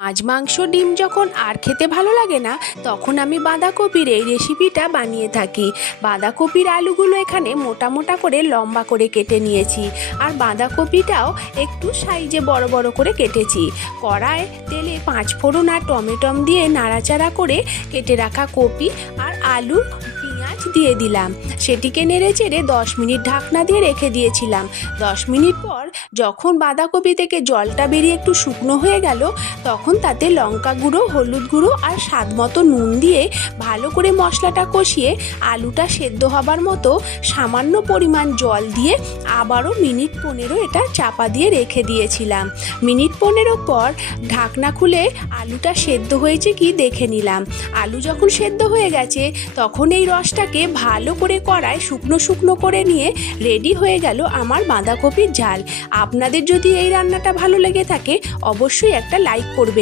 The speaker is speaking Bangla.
মাছ মাংস ডিম যখন আর খেতে ভালো লাগে না, তখন আমি বাঁধাকপির এই রেসিপিটা বানিয়ে থাকি। বাঁধাকপির আলুগুলো এখানে মোটা মোটা করে লম্বা করে কেটে নিয়েছি, আর বাঁধাকপিটাও একটু সাইজে বড় বড় করে কেটেছি। কড়ায় তেলে 5 ফোড়ন আর টমেটম দিয়ে নাড়াচাড়া করে কেটে রাখা কপি আর আলু পেঁয়াজ দিয়ে দিলাম। সেটিকে নেড়ে চেড়ে 10 মিনিট ঢাকনা দিয়ে রেখে দিয়েছিলাম। 10 মিনিট পর যখন বাঁধাকপি থেকে জলটা বেরিয়ে একটু শুকনো হয়ে গেল, তখন তাতে লঙ্কা গুঁড়ো, হলুদ গুঁড়ো আর স্বাদ মতো নুন দিয়ে ভালো করে মশলাটা কষিয়ে আলুটা সেদ্ধ হবার মতো সামান্য পরিমাণ জল দিয়ে আবারও মিনিট 15 এটা চাপা দিয়ে রেখে দিয়েছিলাম। মিনিট 15 পর ঢাকনা খুলে আলুটা সেদ্ধ হয়েছে কি দেখে নিলাম। আলু যখন সেদ্ধ হয়ে গেছে, তখন এই রসটাকে ভালো করে কড়ায় শুকনো শুকনো করে নিয়ে রেডি হয়ে গেল আমার বাঁধাকপির ঝাল। আপনাদের যদি এই রান্নাটা ভালো লেগে থাকে, অবশ্যই একটা লাইক করবেন।